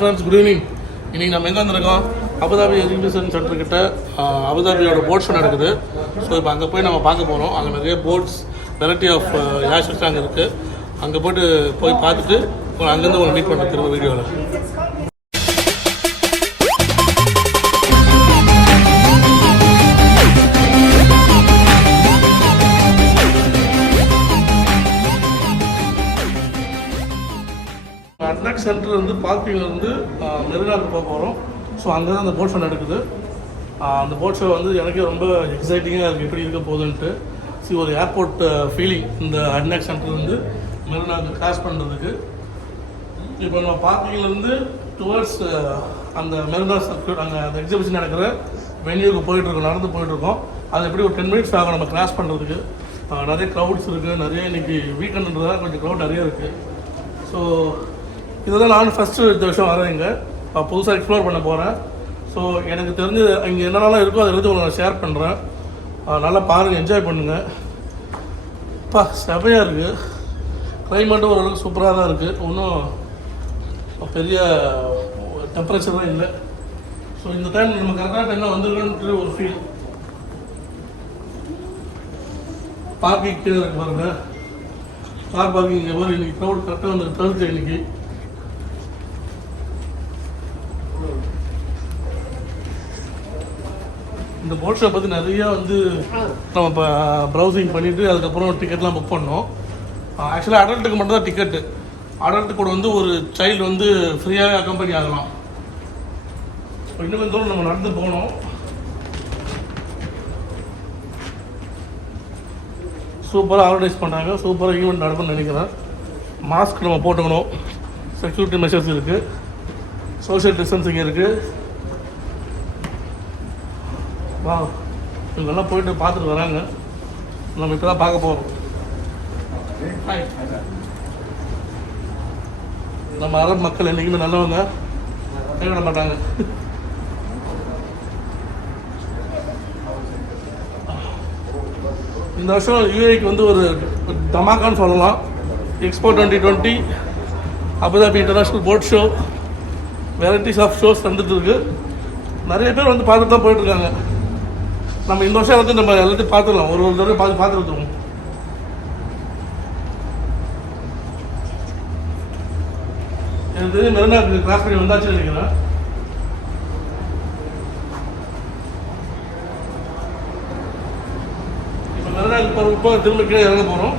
Friends, good evening. இன்றைக்கி நம்ம எங்கே வந்திருக்கோம்? அபுதாபி எக்ஸிபிஷன் சென்டர் கிட்ட அபுதாபியோட போட் ஷோ நடக்குது. ஸோ இப்போ அங்கே போய் நம்ம பார்க்க போகிறோம். அங்கே நிறைய போட்ஸ், வெரைட்டி ஆஃப் யாஷஸ் அங்கே இருக்குது. அங்கே போய் பார்த்துட்டு அங்கேருந்து உங்களை மீட் பண்ணுறேன் திரும்ப வீடியோவில். அட்லாக் சென்டர் வந்து பார்க்கிங்கில் வந்து மெரினாவுக்கு போக போகிறோம். ஸோ அங்கே தான் அந்த போட் ஷோ நடக்குது. அந்த போட் ஷோ வந்து எனக்கே ரொம்ப எக்ஸைட்டிங்காக இருக்குது, எப்படி இருக்க போகுதுன்ட்டு. ஒரு ஏர்போர்ட் ஃபீலிங் இந்த அட்லாக் சென்டர் வந்து மெரினாவுக்கு கிராஸ் பண்ணுறதுக்கு. இப்போ நம்ம பார்க்கிங்லேருந்து டுவர்ட்ஸ் அந்த மெரினா சர்க்யூட், அங்கே அந்த எக்ஸிபிஷன் நடக்கிற வென்யூக்கு போயிட்டுருக்கோம், நடந்து போயிட்டுருக்கோம். அது எப்படி ஒரு 10 மினிட்ஸ் ஆகும் நம்ம கிராஸ் பண்ணுறதுக்கு. நிறைய க்ரௌட்ஸ் இருக்குது, நிறைய இன்றைக்கி வீக்கெண்டுன்றதால கொஞ்சம் க்ரௌட் நிறைய இருக்குது. ஸோ இதுதான் நான் ஃபஸ்ட்டு இந்த வருஷம் வரேன். இங்கே புதுசாக எக்ஸ்ப்ளோர் பண்ண போகிறேன். ஸோ எனக்கு தெரிஞ்சு இங்கே என்னென்னலாம் இருக்கோ அதை எடுத்து உங்களுக்கு நான் ஷேர் பண்ணுறேன். நல்லா பாருங்கள், என்ஜாய் பண்ணுங்கள். செமையாக இருக்குது. கிளைமேட்டும் ஓரளவுக்கு சூப்பராக தான் இருக்குது. ஒன்றும் பெரிய டெம்பரேச்சர்லாம் இல்லை. ஸோ இந்த டைம் நம்ம கரெக்டான டைமில் வந்துருக்கோன்ற ஒரு ஃபீல். பார்க்கிங் கீழே இருக்கு பாருங்கள், கார் பார்க்கிங். இங்கே ஒரு இன்றைக்கி க்ரௌட் கரெக்டாக வந்து தேர்ஸ்டே இன்றைக்கி. இந்த போட் ஷோ பற்றி நிறையா வந்து நம்ம இப்போ ப்ரௌசிங் பண்ணிவிட்டு அதுக்கப்புறம் டிக்கெட்லாம் புக் பண்ணோம். ஆக்சுவலாக அடல்ட்டுக்கு மட்டும் தான் டிக்கெட்டு. அடல்ட்டு கூட வந்து ஒரு சைல்டு வந்து ஃப்ரீயாகவே அக்கம்பெனி ஆகலாம். ஸோ இன்னும் கொஞ்சம் தூரம் நம்ம நடந்து போனோம். சூப்பராக ஆர்கனைஸ் பண்ணுறாங்க, சூப்பராக ஈவெண்ட் நடக்கும்னு நினைக்கிறேன். மாஸ்க் நம்ம போட்டுக்கணும், செக்யூரிட்டி மெஷர்ஸ் இருக்குது, சோஷியல் டிஸ்டன்சிங் இருக்குது. இவங்கெல்லாம் போயிட்டு பார்த்துட்டு வராங்க. நம்ம இப்போ தான் பார்க்க போகிறோம். நம்ம அரபு மக்கள் என்றைக்குமே நல்லவங்க, கைவிட மாட்டாங்க. இந்த வருஷம் யூஏக்கு வந்து ஒரு தமாக்கான்னு சொல்லலாம். Expo 2020 Abu Dhabi international boat show, varieties of shows வந்துட்டு இருக்கு. நிறைய பேர் வந்து பார்த்துட்டு தான் போயிட்டுருக்காங்க. நம்ம இந்த வருஷம் வந்து நம்ம எல்லாத்தையும் பார்த்துடலாம், ஒரு தடவை பார்த்து வந்துடுவோம். எனக்கு தெரிஞ்சு மெரினாக்கு கிராஸ் பண்ணி வந்தாச்சுன்னு நினைக்கிறேன். இப்போ மெரினாக்கு இப்போ திரும்ப கீழே இறங்க போகிறோம்.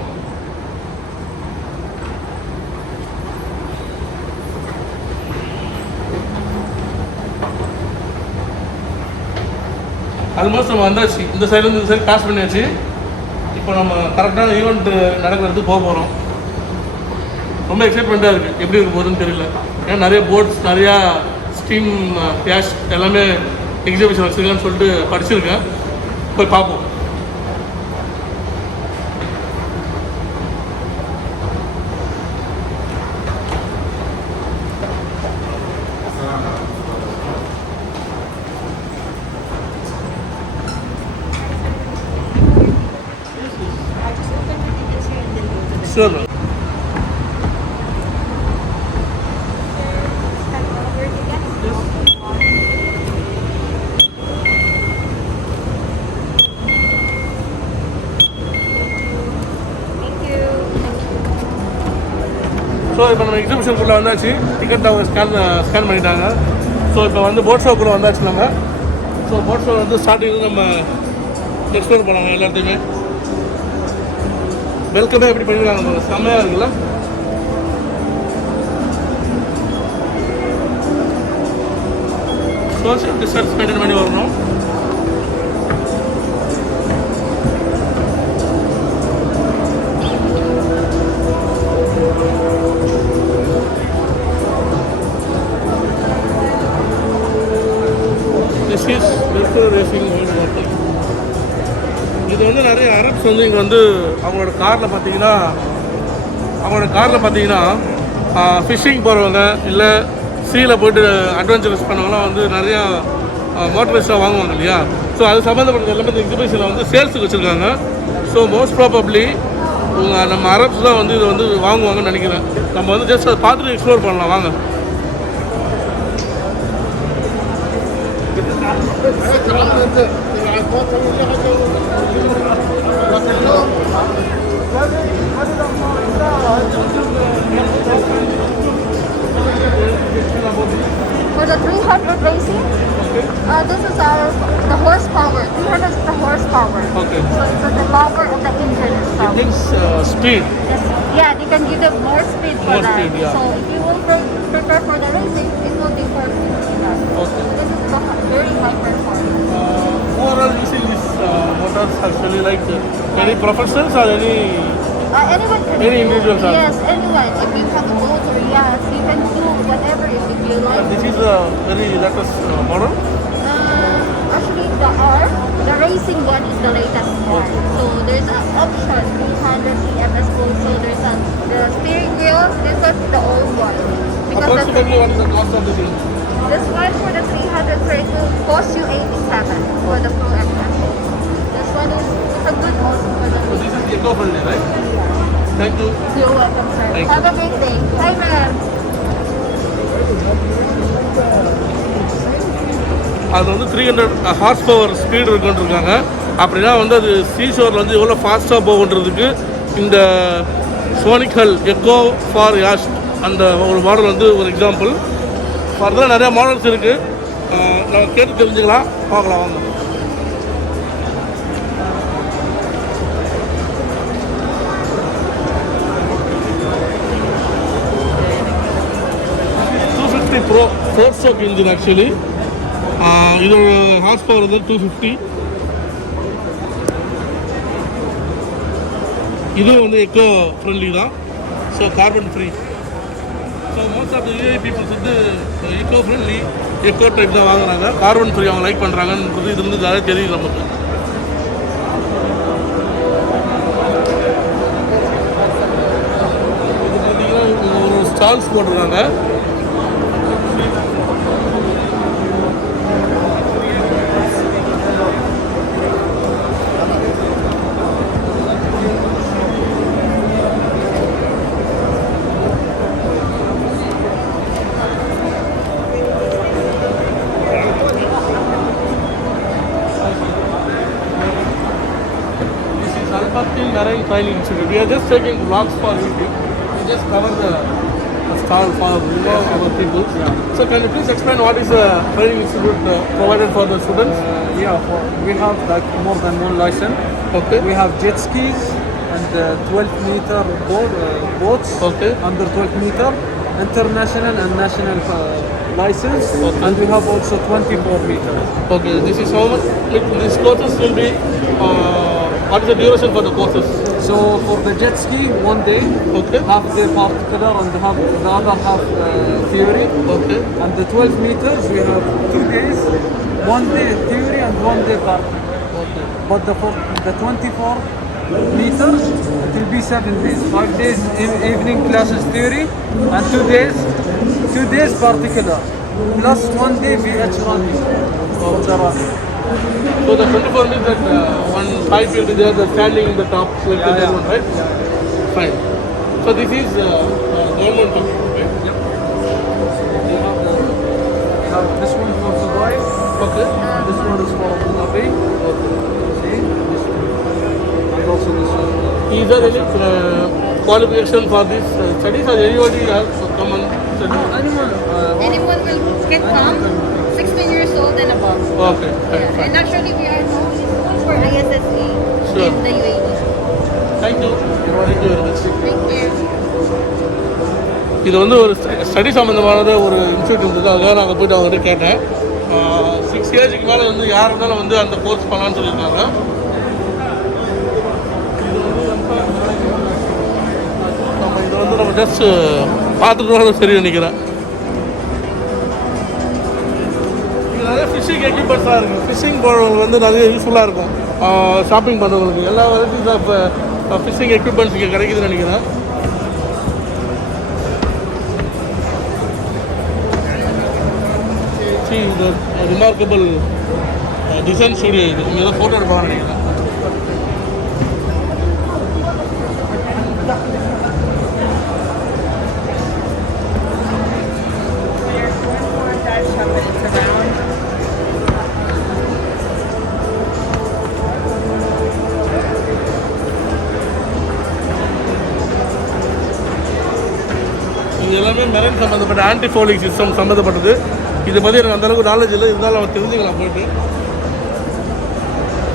ஆல்மோஸ்ட் நம்ம வந்தாச்சு. இந்த சைட்லேருந்து இந்த சைடு கிராஸ் பண்ணியாச்சு. இப்போ நம்ம கரெக்டான ஈவெண்ட் நடக்கிறதுக்கு போக போகிறோம். ரொம்ப எக்ஸைட்மெண்ட்டாக இருக்குது, எப்படி இருக்க போகுதுன்னு தெரியல. ஏன்னா நிறைய போட்ஸ், நிறையா ஸ்டீம் கேஷ் எல்லாமே எக்ஸிபிஷன் வச்சுருக்கான்னு சொல்லிட்டு படிச்சிருக்கேன். போய் பார்ப்போம். Sure. ஸோ இப்போ நம்ம எக்ஸிபிஷனுக்குள்ளே வந்தாச்சு. டிக்கெட் அவங்க ஸ்கேன் பண்ணிட்டாங்க. ஸோ இப்போ வந்து போட் ஷோக்குள்ளே வந்தாச்சு நம்ம. ஸோ போட் ஷோ வந்து ஸ்டார்டிங் நம்ம எக்ஸ்ப்ளோர் பண்ணாங்க. எல்லாத்தையுமே வெல்கமே எப்படி பண்ணியிருக்காங்க, செம்மையாக இருக்குல்ல. சோஷியல் டிஸ்டன்ஸ் மெயின்டைன் பண்ணி வரணும். This is Welfare Racing World Water. இது வந்து நிறைய அரப்ஸ் வந்து இங்கே வந்து அவங்களோட காரில் பார்த்தீங்கன்னா ஃபிஷ்ஷிங் போகிறவங்க, இல்லை சீயில் போய்ட்டு அட்வென்ச்சரஸ் பண்ணவங்களாம் வந்து நிறையா மோட்டரைஸ்டாக வாங்குவாங்க இல்லையா. ஸோ அது சம்மந்தப்பட்ட எல்லாமே இந்த எக்ஸிபிஷனில் வந்து சேல்ஸுக்கு வச்சுருக்காங்க. ஸோ மோஸ்ட் ப்ராபப்ளி நம்ம அரப்ஸ் தான் வந்து இதை வந்து வாங்குவாங்கன்னு நினைக்கிறேன். நம்ம வந்து ஜஸ்ட் அதை பார்த்துட்டு எக்ஸ்ப்ளோர் பண்ணலாம் வாங்க. For the 300 racing, this is the horsepower. 300 is the horsepower. Okay. So it's the power of the engine itself. Engines speed. Yes. Yeah, they can give them more speed for More that. speed, yeah. So if you will prepare for the racing, it will be for that. Okay. This is the very high performance. Overall using these motors actually like any professionals or Anyone can Any do. individuals are- Yes, anyone. If you have a motor, yes, you can do whatever if you like. this is a very latest model. Actually, the racing one is the latest one. So there's an option 200 EMS Gold. So there's the steering wheel. This is the old one. Because Approximately what is the cost of this thing? this one for the 300 crate will cost you 87 for the full EMS. This one is it's a good also for the So this is the eco-friendly, right? Thank you. You're welcome, sir. Thank Have a great day. Hi, ma'am. அது வந்து 300 horse power speed இருக்குன்ட்ருக்காங்க. அப்படின்னா வந்து அது சீஷோரில் வந்து எவ்வளோ ஃபாஸ்ட்டாக போகுன்றதுக்கு இந்த சோனிக்கல் echo for Yash அந்த ஒரு மாடல் வந்து ஒரு எக்ஸாம்பிள். ஃபர்தராக நிறையா மாடல்ஸ் இருக்குது. நம்ம கேட்டு தெரிஞ்சுக்கலாம். பார்க்கலாம் வாங்க. Bro 4 stroke engine actually. இதோட ஹார்ஸ் பவர் வந்து 250. இதுவும் வந்து எக்கோ ஃப்ரெண்ட்லி தான். So carbon free. So most of the UAE peoples வந்து எக்கோ ஃப்ரெண்ட்லி எக்கோ டைப் தான் வாங்குறாங்க. கார்பன் ஃப்ரீ அவங்க லைக் பண்ணுறாங்கன்றது இது வந்து நிறைய தெரியுது நமக்கு. இது பார்த்தீங்கன்னா ஒரு ஸ்டால்ஸ் போட்டிருக்காங்க. Marine Training Institute. We are just taking vlogs for YouTube. We just cover the stall for our people. Yeah. So can you please explain what is the training institute provided for the students? We have like more than one license. Okay. We have jet skis and 12-meter boats Okay. under 12 meter, international and national license, Okay. and we have also 24 meters. Okay. This is how much. These courses will be. What is the duration for the courses? So for the jet ski, 1 day, Okay. half the particular and half the other half theory. Okay. And the 12 meters, we have 2 days, 1 day theory and 1 day particular. Okay. But the 24 meters, it will be 7 days. 5 days evening classes theory and 2 days particular. Plus 1 day VH running. For the running. So the 24 means that one pipe will be there, the standing in the top, like the Yeah. one, right? Fine. So this is government. Okay. Yep. We have this one for Dubai. Okay. This one is for Abu Dhabi. See? This one. And also this one. Is there any qualification for this studies or anybody has to come and study? Anyone can come, 16 years old and above. Okay. Fine, Yeah. fine. And actually, we are known for ISSE Sure. in the UAE. Thank you. Thank you very much. Thank you. இது வந்து ஒரு study சம்மந்தமானது ஒரு institute இருந்தது. அதுக்காக நாங்கள் போய்ட்டு அவங்ககிட்ட கேட்டேன். 6 ஏஜுக்கு மேலே வந்து யார் இருந்தாலும் வந்து அந்த கோர்ஸ் பண்ணலான்னு சொல்லியிருக்காங்க. இதை வந்து நம்ம ஜஸ்ட் பார்த்துட்டு தான் சரி நினைக்கிறேன். இது நிறைய ஃபிஷ்ஷிங் எக்யூப்மெண்ட்ஸாக இருக்குது. ஃபிஷ்ஷிங் போகிறவங்களுக்கு வந்து நிறைய யூஸ்ஃபுல்லாக இருக்கும். ஷாப்பிங் பண்ணுறவங்களுக்கு எல்லா வெரைட்டிஸ் ஆஃப் ஃபிஷ்ஷிங் எக்யூப்மெண்ட்ஸ் இங்கே கிடைக்குதுன்னு நினைக்கிறேன். See the remarkable design studio இது. இங்கே தான் ஃபோட்டோ எடுப்பாங்கன்னு நினைக்கிறேன். மெரைன் சம்மந்தப்பட்ட ஆன்டிஃபோலிக் சிஸ்டம் சம்மந்தப்பட்டது. இதை பற்றி எனக்கு அந்தளவுக்கு நாலேஜ் இல்லை, இருந்தாலும் நம்ம தெரிஞ்சுக்கலாம் போயிட்டு.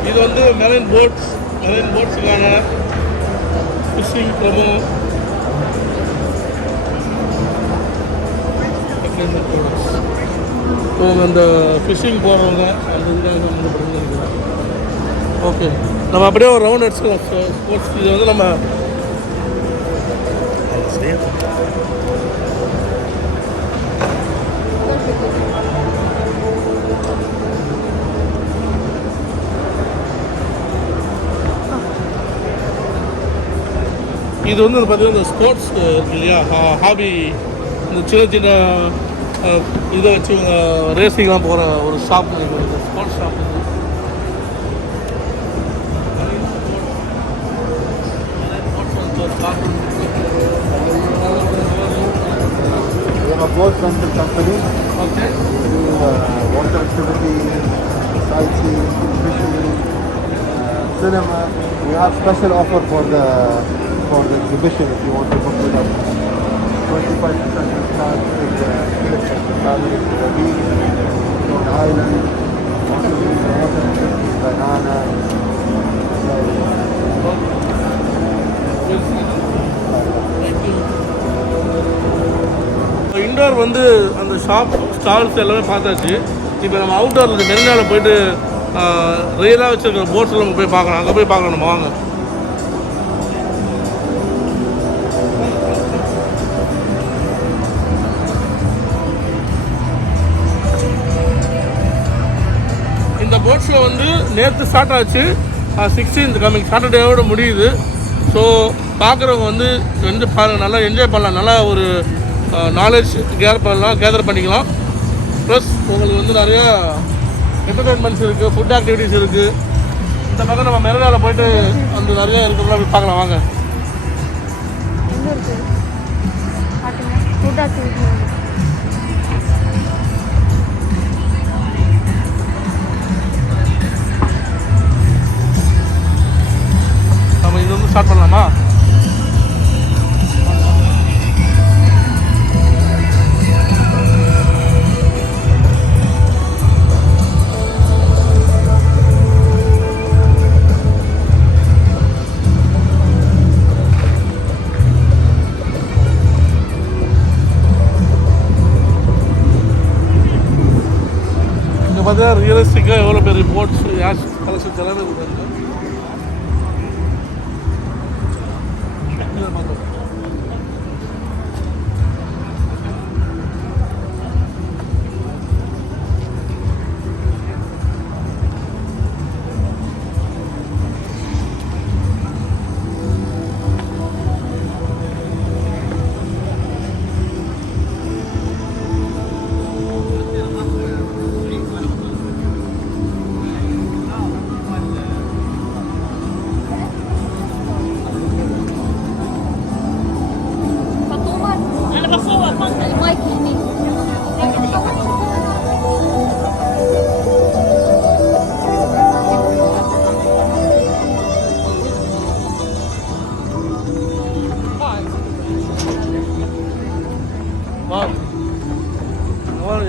இது வந்து மெரைன் போட்ஸுக்கான ஃபிஷிங் ப்ரமோ ஸோ அந்த ஃபிஷிங் போகிறவங்க அந்த இதுக்காக சம்மந்தப்பட்டது இருக்குது. ஓகே, நம்ம அப்படியே ஒரு ரவுண்ட் அடிச்சுக்கலாம். ஸ்போர்ட்ஸ் இது வந்து நம்ம இது வந்து பார்த்தீங்கன்னா இந்த ஸ்போர்ட்ஸ் இருக்கு இல்லையா, ஹாபி, இந்த சின்ன சின்ன இதை வச்சு ரேசிங்லாம் போகிற ஒரு ஷாப் இருக்குது, sports shop. We have a boat rental company. Okay. We do water activities, sightseeing, fishing, cinema. We have special offer for the exhibition if you want to book with us. 25% discount with the trip for the family to the beach, Long Island, also the water activities, banana. Indoor வந்து அந்த shop stalls எல்லாமே பார்த்தாச்சு. இப்போ நம்ம அவுட்டோரில் மெரினாவில் போயிட்டு ரியலாக வச்சுருக்கிற போட்ஸில் நம்ம போய் பார்க்கலாம். அங்கே போய் பார்க்கலாம் நம்ம, வாங்க. இந்த போட் ஷோ வந்து நேற்று ஸ்டார்ட் ஆச்சு, 16th கம்மிங் சாட்டர்டேவோட முடியுது. ஸோ பார்க்குறவங்க வந்து பாருங்கள், நல்லா என்ஜாய் பண்ணலாம், நல்லா ஒரு நாலேஜ் கேதர் பண்ணிக்கலாம். ப்ளஸ் உங்களுக்கு வந்து நிறையா என்டர்டெயின்மெண்ட்ஸ் இருக்குது, ஃபுட் ஆக்டிவிட்டீஸ் இருக்குது. இந்த பக்கம் நம்ம மெரினாவில் போயிட்டு அந்த நிறையா இருக்கிறதெல்லாம் போய் பார்க்கலாம், வாங்க. நம்ம இது வந்து ஸ்டார்ட் பண்ணலாமா? பார்த்தா ரியலிஸ்டிக்காக எவ்வளோ பெரிய போட்ஸ், யாஷ் கலெக்ஷன்ஸ் எல்லாமே கொடுக்குறாங்க.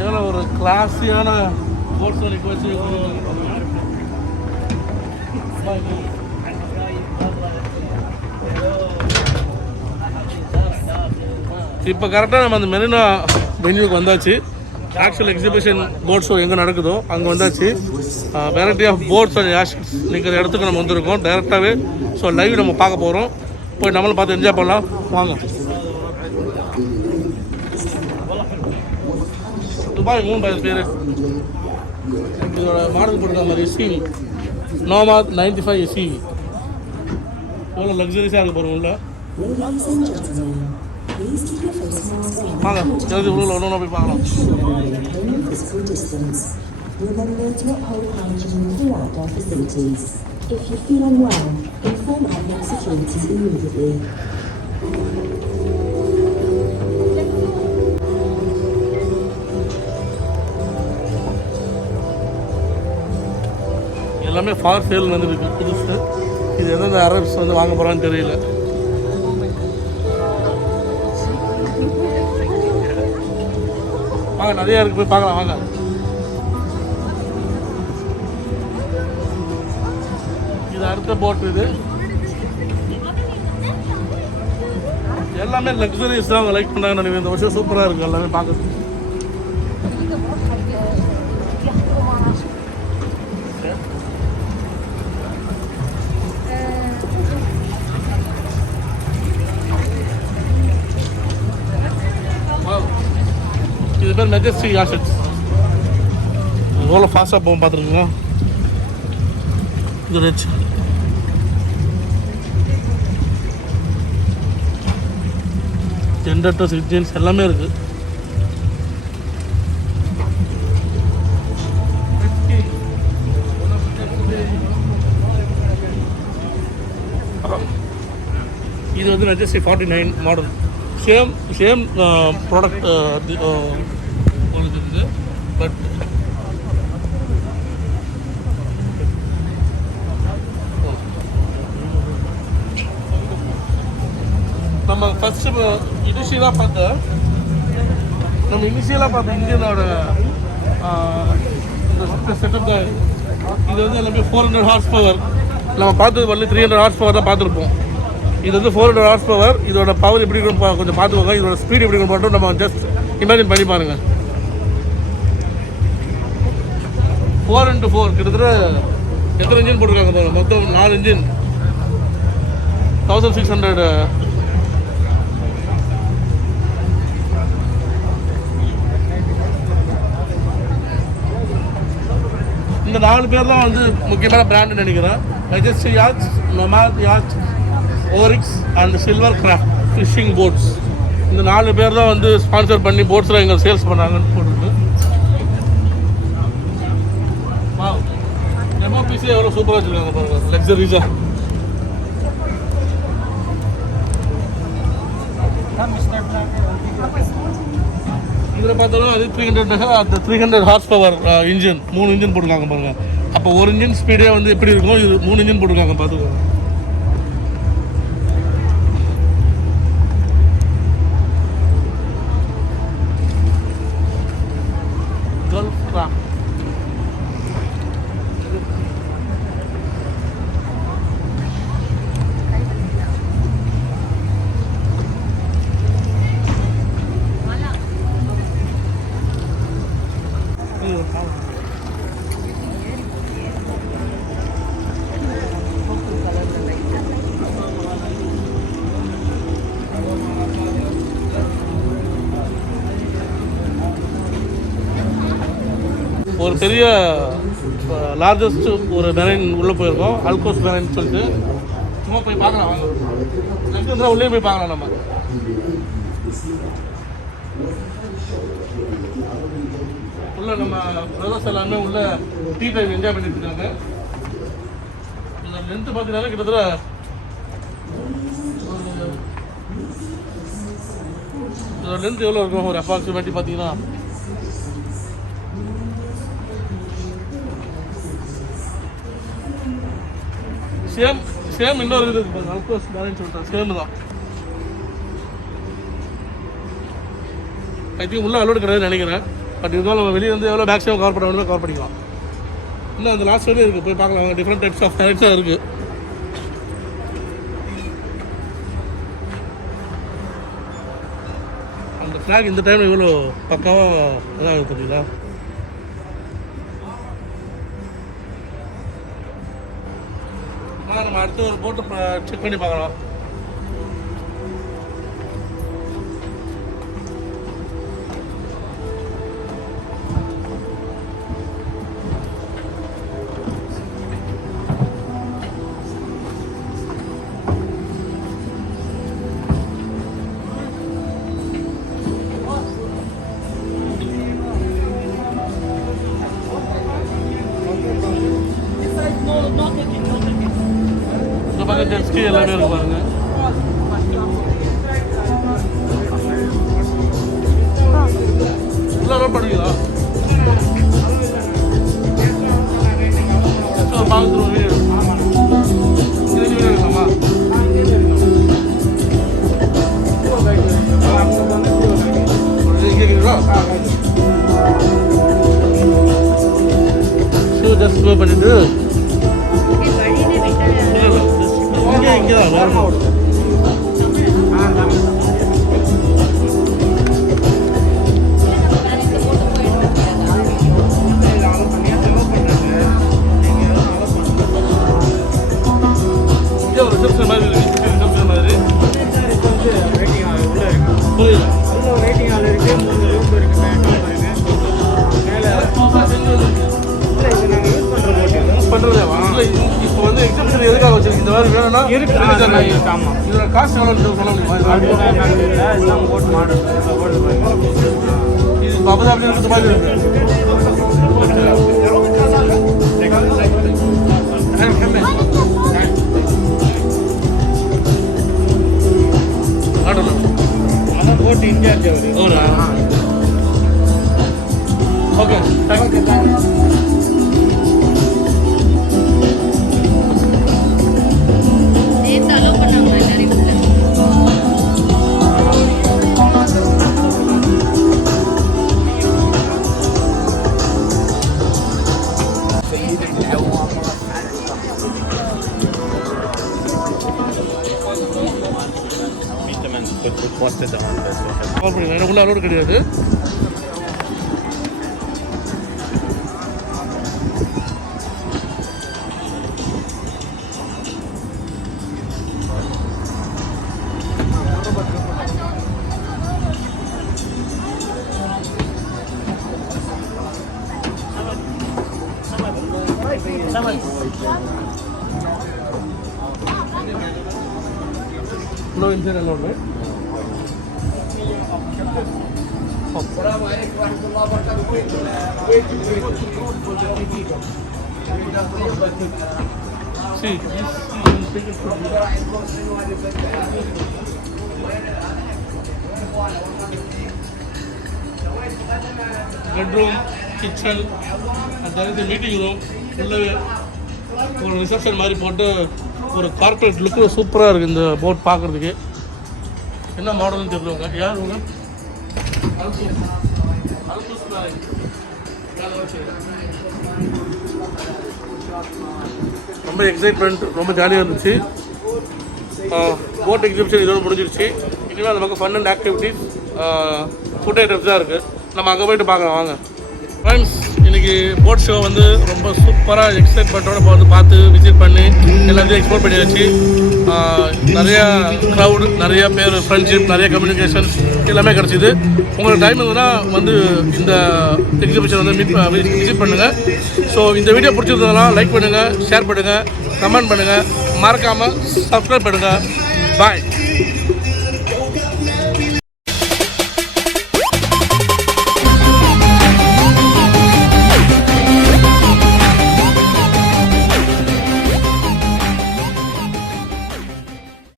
எவ்வளோ ஒரு கிளாஸியான போட்ஸ் வரைக்கும் வச்சு இப்போ கரெக்டாக நம்ம அந்த மெரினா வென்யூக்கு வந்தாச்சு. ஆக்சுவல் எக்ஸிபிஷன் போட் ஷோ எங்கே நடக்குதோ அங்கே வந்தாச்சு. வெரைட்டி ஆஃப் போட்ஸ் அண்ட் யாஷிக்ஸ் நிற்கிற இடத்துக்கு நம்ம வந்திருக்கோம் டேரெக்டாகவே. ஸோ லைவ் நம்ம பார்க்க போகிறோம், போய் நம்மளும் பார்த்து என்ஜாய் பண்ணலாம், வாங்க. துபாய் மூணு பேர் இதோட மாடல் போட்டுருக்காங்க மாதிரி எஸ்இவி நோமாத் 95 எஸ்இவி. எவ்வளோ லக்ஸரிஸாக இருக்கு பாருங்க உள்ள. வாங்க ஜல்தி உள்ள ஒன்று போய் பார்க்கலாம். Remember to uphold hygiene throughout our facilities. If you feel unwell, inform Adnet Securities immediately. எல்லாமே ஃபார் சேல் வந்துருக்கு புதுசு. இது எந்தெந்த அரப்ஸ் வந்து வாங்க போகிறான்னு தெரியல. நிறையா இருக்குது, போய் பார்க்கலாம் வாங்க. இது அடுத்த போட். இது எல்லாமே லக்ஸரிஸ் தான் அவங்க லைக் பண்ணாங்கன்னு நினைக்கிறேன். இந்த வருஷம் சூப்பராக இருக்குது எல்லாமே பார்க்குறது. இது பேர் மெஜஸ்டிக் யாஷட்ஸ். எவ்வளோ ஃபாஸ்ட்டாக போகும் பார்த்துருக்குங்க. இது ரிச். ஜென்ரேட்டர்ஸ், இன்ஜின்ஸ் எல்லாமே இருக்குது. இது வந்து மெஜஸ்டிக் 49 மாடல். சேம் ப்ராடக்ட் உங்களுக்கு இருக்குது. பட் நம்ம ஃபஸ்ட்டு இனிஷியலாக பார்த்த இந்தியனோட இந்த செட்டப் தான். இது வந்து எல்லாமே 400 ஹார்ஸ் பவர். நம்ம பார்த்தது வரல 300 ஹார்ஸ் பவர் தான் பார்த்துருப்போம். இது வந்து 400 ஹார்ஸ் பவர். இதோட பவர் எப்படி இருக்குன்னு கொஞ்சம் பார்த்துக்கோங்க. இதோட ஸ்பீட் எப்படி இருக்குன்னு மட்டும் நம்ம ஜஸ்ட் இமேஜின் பண்ணி பாருங்கள். 4x4 கிட்டத்தட்ட எத்தனை இன்ஜின் போட்டிருக்காங்க பாருங்கள். மொத்தம் 4 இன்ஜின், 1600. இந்த 4 பேர் தான் வந்து முக்கியமான பிராண்டுன்னு நினைக்கிறேன். Majestic Yachts, Nomad Yachts, Oryx and Silver Craft fishing boats. இந்த 4 பேர் தான் வந்து ஸ்பான்சர் பண்ணி போட்ஸில் எங்கே சேல்ஸ் பண்ணாங்கன்னு போட்டுருக்கு. எம்ஓபிஸே எவ்வளோ சூப்பராக வச்சுருக்காங்க பாருங்கள், லக்ஸரிஸாக. இதில் பார்த்தாலும் அது 300 ஹார்ஸ் பவர் இன்ஜின். 3 இன்ஜின் போட்டிருக்காங்க பாருங்கள். அப்போ ஒரு இன்ஜின் ஸ்பீடே வந்து எப்படி இருக்கும், இது 3 இன்ஜின் போட்டிருக்காங்க பார்த்துக்கோங்க. ஒரு பெரிய லார்ஜஸ்ட் ஒரு மெரைன் உள்ளே போயிருக்கோம், அல்கோஸ் மெரைன் சொல்லிட்டு. சும்மா போய் பார்க்கலாம் வாங்க. நெக்ஸ்ட் இருந்தால் உள்ளே போய் பார்க்கலாம். நம்ம உள்ள நம்ம பிரதர்ஸ் எல்லாமே உள்ள டீ டைம் என்ஜாய் பண்ணிட்டு இருக்காங்க. இதில் லென்த்து பார்த்தீங்கன்னா கிட்டத்தட்ட இதோட லென்த் எவ்வளோ இருக்கும், ஒரு அப்ராக்சிமேட்லி பார்த்தீங்கன்னா சேம் இன்னொரு இது இருக்குது, அல்கோஸ் மெரைன் சொல்லிட்டேன். சேம் தான். ஐ திங்க் உள்ள அலோடு கிடையாதுன்னு நினைக்கிறேன். பட் இருந்தாலும் நம்ம வெளியே வந்து எவ்வளோ மேக்ஸிமம் கவர் பண்ண முடியுமோ கவர் பண்ணிக்கலாம். இன்னும் அந்த லாஸ்ட் வரையும் இருக்குது, போய் பார்க்கலாம். டிஃப்ரெண்ட் டைப்ஸ் ஆஃப் மெரைன்ஸாக இருக்குது. அந்த ஃப்ளாக் இந்த டைமில் இவ்வளோ பக்காவாக இதாக தெரியுங்களா? நம்ம அடுத்து ஒரு போட்டு செக் பண்ணி பார்க்கலாம். ஜெட்ஸ்கி எல்லாமே இருக்கு பாருங்க. உள்ள ரோட் பண்ணுவீங்களா? பார்த்துருவோம் வீடியோ. இது வீடியோ இருக்கலாமா? கேட்குறீங்களா? ஸ்லோ பண்ணிட்டு வழியிலே விட்டு இங்கே தான் வேறு இங்கே ஒரு ரிசப்ஷன் மாதிரி இருக்கு ரிசப்ஷன் மாதிரி புரியுது வெயிட்டிங் ஹால் இருக்கு 3 ரூம் இருக்கு பெட்ரூம் இருக்கு மேலே புதுசாக செஞ்சு வந்துருக்கு இல்லை இது நாங்கள் யூஸ் பண்ணுற போட்டு யூஸ் பண்ணுறதேவா இல்லை இப்போ வந்து எக்ஸிபிஷன் எதுக்காக வச்சிருக்கு இந்த மாதிரி வேணும்னா இருக்கு. ஆமா. இதோட காசு எவ்வளோ சொல்ல முடியுமா இதுதான் போட் மாடல் போட்டு பாருங்க இது இப்போ அபுதாபியில் இருக்கிற மாதிரி இருக்கு ஆடணும் அதான் போட் இன்சார்ஜ் அவர் ஒரு ஓகே தேங்க்யூ நேற்று அலோவ் பண்ணாங்க எல்லாரையும் உள்ள. கால் பண்ணுங்க எனக்குள்ள அலோடு கிடையாது No inside allowed, right? See, bedroom, kitchen, and there is a meeting room. ஒரு ரிசப்ஷன் மாதிரி போட்டு ஒரு கார்பரேட் லுக்கில் சூப்பராக இருக்குது இந்த போட் பார்க்குறதுக்கு. என்ன மாடல்னு தெரியலவங்க யார் உங்க ரொம்ப எக்ஸைட்மெண்ட், ரொம்ப ஜாலியாக இருந்துச்சு. போட் எக்ஸிபிஷன் இதோட முடிஞ்சிருச்சு. இனிமேல் அந்த பக்கம் fun and activities, food items தான் இருக்குது. நம்ம அங்கே போய்ட்டு பார்க்கலாம் வாங்க. ஃப்ரெண்ட்ஸ், இன்றைக்கி போட் ஷோ வந்து ரொம்ப சூப்பராக எக்ஸைட்மெண்ட்டோட வந்து பார்த்து விசிட் பண்ணி எல்லாத்தையும் எக்ஸ்ப்ளோர் பண்ணியாச்சு. நிறையா க்ரௌடு, நிறைய பேர், ஃப்ரெண்ட்ஷிப், நிறைய கம்யூனிகேஷன்ஸ் எல்லாமே கிடச்சிது. உங்களுக்கு டைம் இருந்ததுன்னா வந்து இந்த எக்ஸிபிஷன் வந்து விசிட் பண்ணுங்கள். ஸோ இந்த வீடியோ பிடிச்சிருந்ததுனா லைக் பண்ணுங்கள், ஷேர் பண்ணுங்கள், கமெண்ட் பண்ணுங்கள், மறக்காமல் சப்ஸ்கிரைப் பண்ணுங்கள். பாய்.